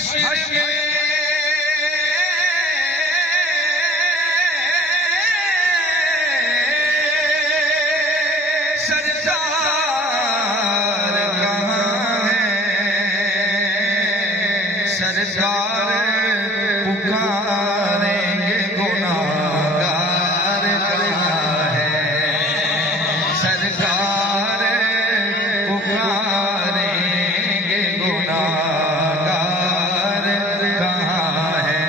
हश्र में सरकार कहाँ है, सरकार पुकारेंगे गुनाहगार कहाँ है, सरकार पुकारेंगे गुनाहगार कहाँ है,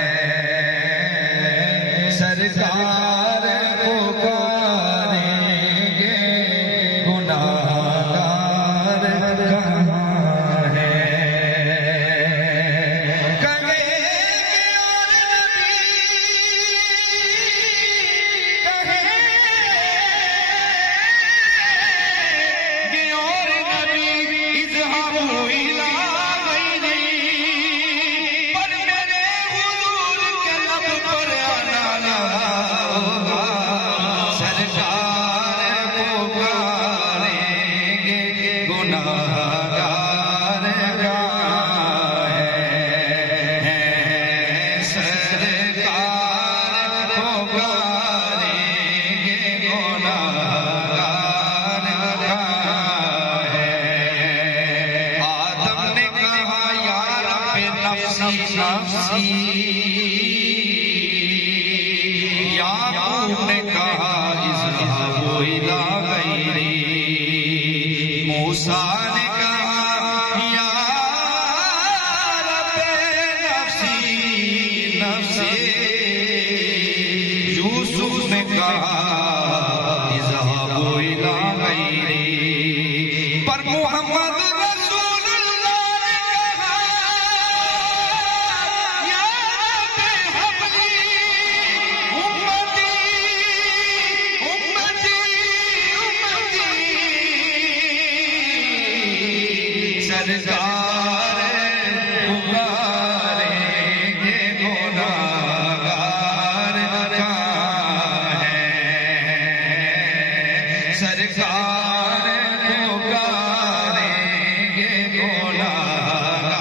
सरकार पुकारेंगे गुनाहगार कहाँ है। गुनाहगार कहाँ है, सरकार पुकारेंगे गुनाहगार कहाँ है। आदम ने कहा या रब नफ्सी नफ्सी, याकूब ने कहा इज़हाबू इला गैरी, मूसा ने कहा या रब नफ्सी नफ्सी, यूसुफ ने कहा इज़हाबू इला गैरी, पर मोहम्मद रसूलुल्लाह ने कहा या रब हबली उम्मती उम्मती उम्मती, सरकार पुकारेंगे गुनाहगार कहाँ है, सरकार पुकारेंगे गुनाहगार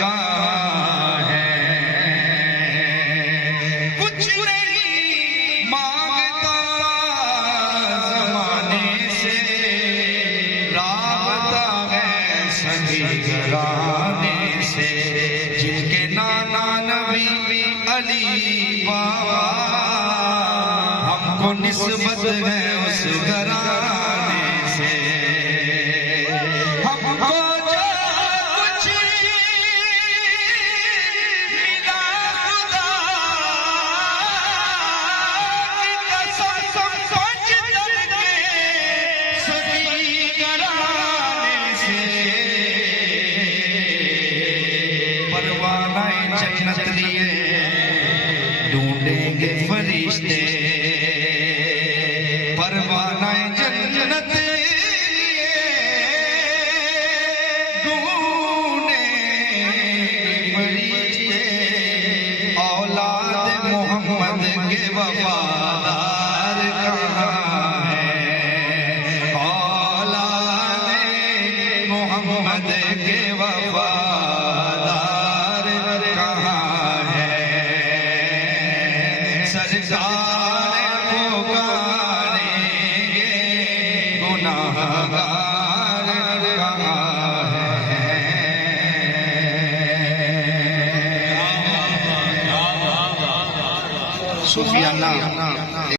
कहाँ है। कुछ नहीं मांगता ज़माने से, राबता है सभी घराने से, जिनके नाना नबी अली बाबा, हमको निस्बत है उस घराने से। हमको जो कुछ मिला खुदा की कसम, सोच करके सभी घराने से, परवाना जन्नत लिए ढूंढेंगे फरिश्ते, परवाना जन्नत लिए ढूंढेंगे फरिश्ते, औलाद मोहम्मद के वफादार कहाँ है, औलाद मोहम्मद के वफादार कहाँ है, सरकार पुकारेंगे गुनाहगार कहाँ है। सुफियाना